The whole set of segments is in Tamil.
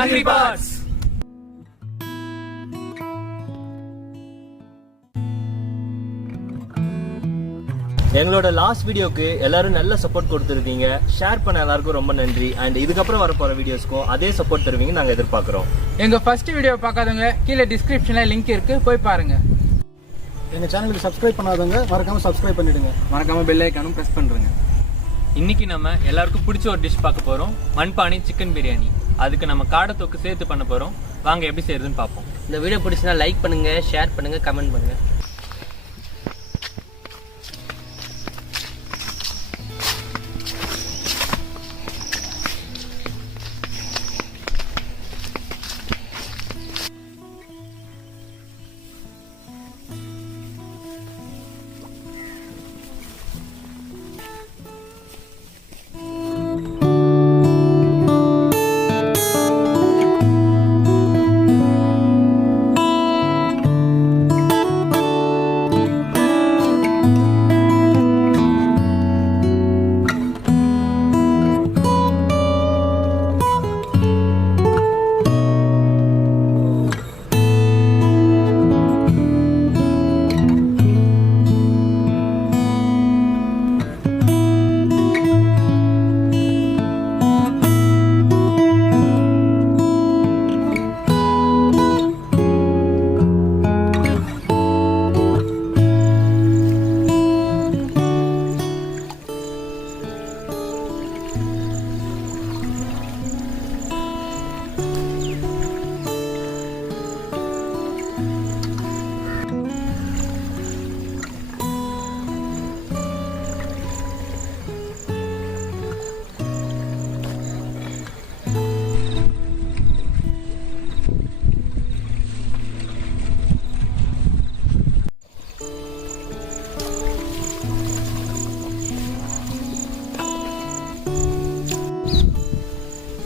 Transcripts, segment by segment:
Hungrypots. எங்களோட லாஸ்ட் வீடியோக்கு எல்லாரும் நல்ல சப்போர்ட் கொடுத்துருக்கீங்க. ஷேர் பண்ண எல்லாருக்கும் ரொம்ப நன்றி. அண்ட் இதுக்கப்புறம் வரப்போற வீடியோஸ்க்கும் அதே சப்போர்ட் தருவீங்க நாங்கள் எதிர்பார்க்குறோம். எங்க ஃபர்ஸ்ட் வீடியோ பார்க்காதவங்க கீழே டிஸ்கிரிப்ஷன்ல லிங்க் இருக்கு, போய் பாருங்க. எங்க சேனலுக்கு சப்ஸ்கிரைப் பண்ணாதவங்க மறக்காம சப்ஸ்கிரைப் பண்ணிடுங்க. மறக்காம பெல் ஐக்கானும் பிரஸ் பண்ணுங்க. இன்னைக்கு நம்ம எல்லாருக்கும் பிடிச்ச ஒரு டிஷ் பார்க்க போறோம், மண்பானை சிக்கன் பிரியாணி. அதுக்கு நம்ம காடை தொக்கு சேர்த்து பண்ண போறோம். வாங்க எப்படி செய்யறதுன்னு பார்ப்போம். இந்த வீடியோ பிடிச்சினா லைக் பண்ணுங்க, ஷேர் பண்ணுங்க, கமெண்ட் பண்ணுங்க.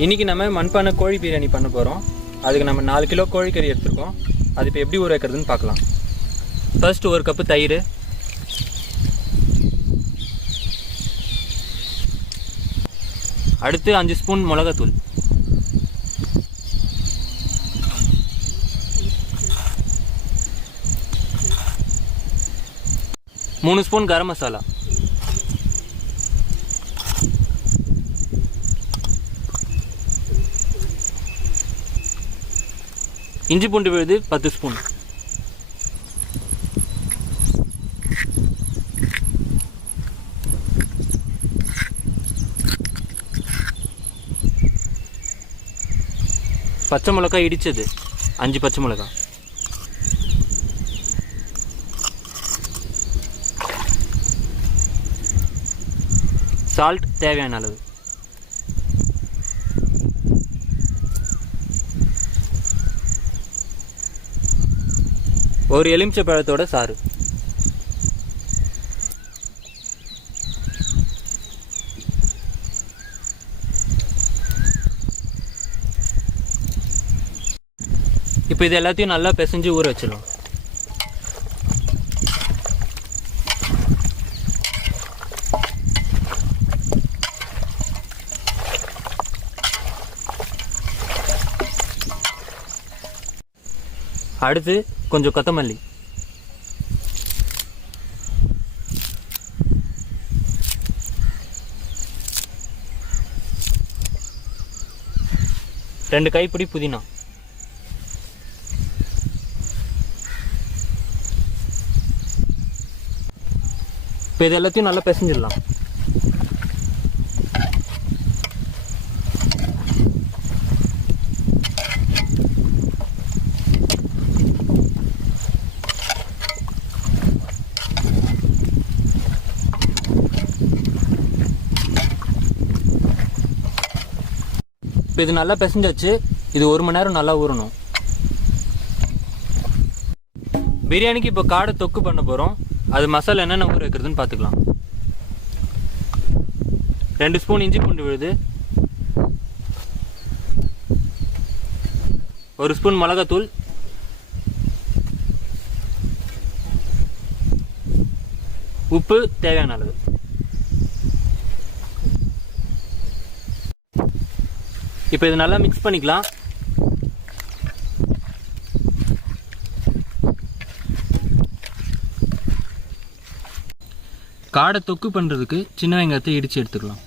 இன்னைக்கு நம்ம மண்பானை கோழி பிரியாணி பண்ண போறோம். அதுக்கு நம்ம 4 கிலோ கோழிக்கறி எடுத்துருக்கோம். அது இப்போ எப்படி ஊற வைக்கிறதுன்னு பார்க்கலாம். ஃபர்ஸ்ட் 1 கப்பு தயிர், அடுத்து 5 ஸ்பூன் மிளகாத்தூள், மூணு ஸ்பூன் கரம் மசாலா, இஞ்சி பூண்டு விழுது 10 ஸ்பூன், பச்சை மிளகாய் இடிச்சது 5 பச்சை மிளகாய், சால்ட் தேவையான அளவு, ஒரு எலுமிச்சை பழத்தோட சாறு, இப்போ இது எல்லாத்தையும் நல்லா பிசைஞ்சு ஊற வச்சிடலாம். அடுத்து கொஞ்சம் கொத்தமல்லி, ரெண்டு கைப்பிடி புதினா, இப்போ இது எல்லாத்தையும் நல்லா பிசைஞ்சிடலாம். இப்போ இது நல்லா பிசைஞ்சாச்சு. இது 1 மணி நேரம் நல்லா ஊறணும். பிரியாணிக்கு இப்போ காடை தொக்கு பண்ண போகிறோம். அது மசாலா என்னென்ன ஊற வைக்கிறதுன்னு பார்த்துக்கலாம். 2 ஸ்பூன் இஞ்சி பூண்டு விழுது, 1 ஸ்பூன் மிளகாத்தூள், உப்பு தேவையான அளவு, இப்போ இது நல்லா மிக்ஸ் பண்ணிக்கலாம். காடை தொக்கு பண்ணுறதுக்கு சின்ன வெங்காயத்தை இடித்து எடுத்துக்கலாம்.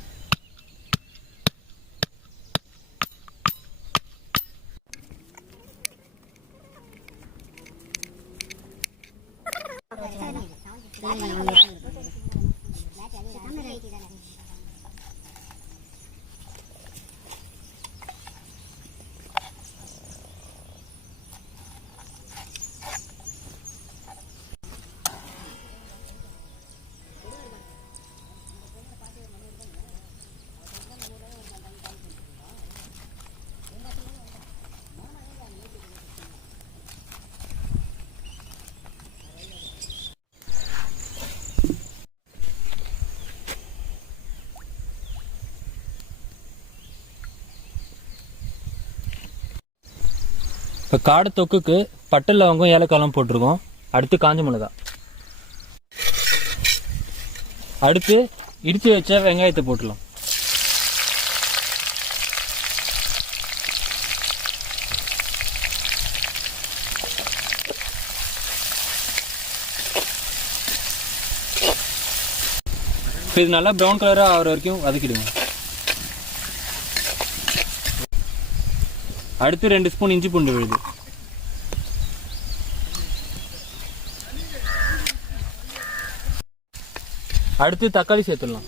இப்போ காடை தொக்குக்கு பட்டை லவங்கம் ஏலக்காயெல்லாம் போட்டிருக்கோம். அடுத்து காஞ்ச மிளகா, அடுத்து இடித்து வச்ச வெங்காயத்தை போட்டுடலாம். இப்போ இது நல்லா ப்ரௌன் கலராக ஆகிற வரைக்கும் வதக்கிடுங்க. அடுத்து 2 ஸ்பூன் இஞ்சி பூண்டு விழுது, அடுத்து தக்காளி சேர்த்துடலாம்.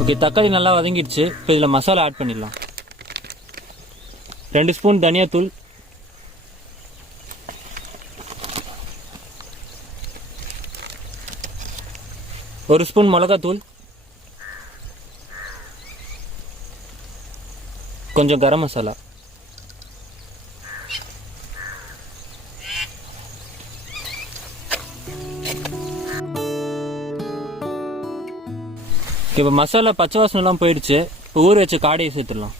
ஓகே, தக்காளி நல்லா வதங்கிடுச்சு. இப்போ இதில் மசாலா ஆட் பண்ணிடலாம். 2 ஸ்பூன் தனியாத்தூள், 1 ஸ்பூன் மிளகாத்தூள், கொஞ்சம் கரம் மசாலா, இப்போ மசாலா பச்சை வாசனைலாம் போயிடுச்சு. இப்போ ஊற வச்ச காடையை சேர்த்துடலாம்.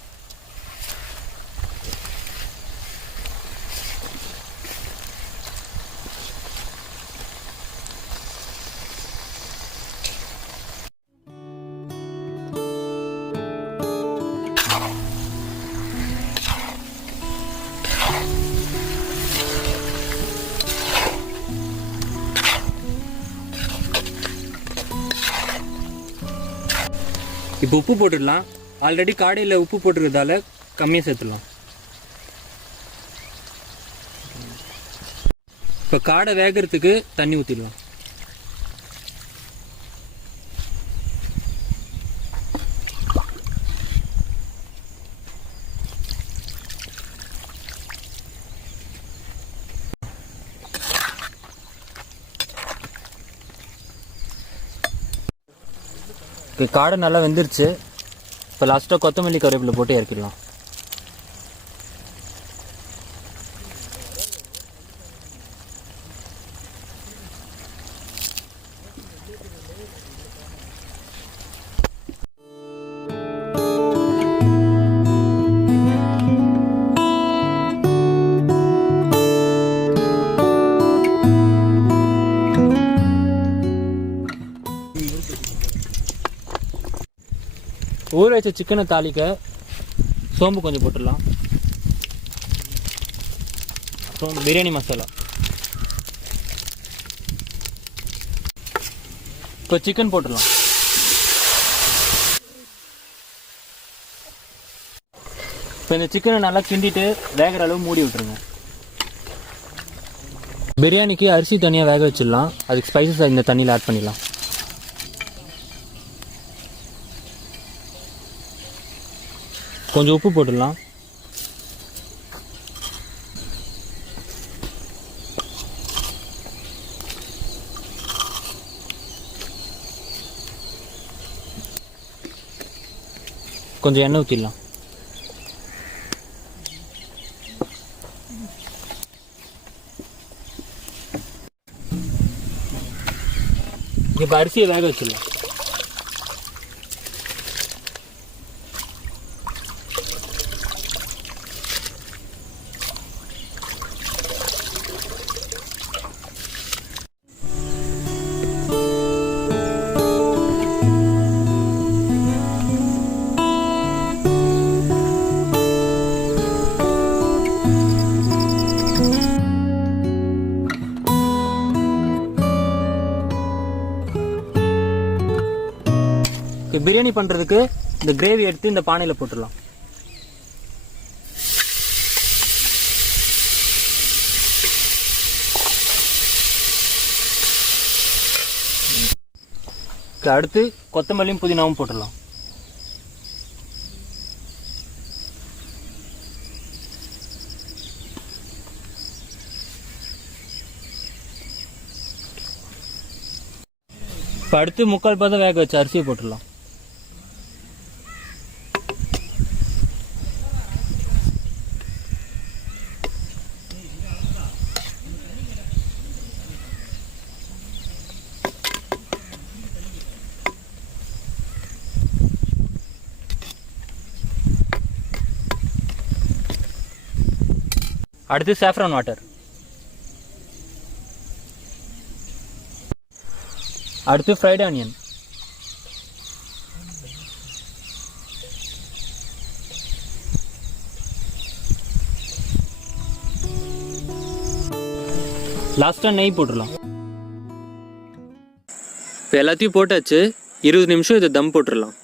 இப்போ உப்பு போட்டுடலாம். ஆல்ரெடி காடையில் உப்பு போட்டுருக்கிறதால கம்மியாக சேர்த்துடலாம். இப்போ காடை வேகிறதுக்கு தண்ணி ஊற்றிடலாம். காடை நல்லா வெந்துருச்சு. இப்போ லாஸ்ட்டாக கொத்தமல்லி கருவேப்பிலை போட்டு இறக்கிடலாம். ஊற வச்ச சிக்கனை தாளிக்க சோம்பு கொஞ்சம் போட்டுடலாம். அப்புறம் பிரியாணி மசாலா. இப்போ சிக்கன் போட்டுடலாம். இப்போ இந்த சிக்கனை நல்லா கிண்டிட்டு வேகிற அளவு மூடி விட்டுருங்க. பிரியாணிக்கு அரிசி தனியாக வேக வச்சிடலாம். அதுக்கு ஸ்பைசஸ் இந்த தண்ணியில் ஆட் பண்ணிடலாம். கொஞ்சம் உப்பு போட்டுடலாம். கொஞ்சம் எண்ணெய் ஊற்றிடலாம். இப்போ அரிசியை வேக வச்சிடலாம். இப்போ பிரியாணி பண்ணுறதுக்கு இந்த கிரேவி எடுத்து இந்த பானையில் போட்டுடலாம். அடுத்து கொத்தமல்லியும் புதினாவும் போட்டுடலாம். இப்போ அடுத்து 3/4 பதம் வேக வச்ச அரிசியை போட்டுடலாம். அடுத்து சாஃப்ரான் வாட்டர். அடுத்து ஃப்ரைட் ஆனியன். லாஸ்ட்டாக நெய் போட்டுடலாம். இப்போ எல்லாத்தையும் போட்டாச்சு. 20 நிமிஷம் இதை தம் போட்டுடலாம்.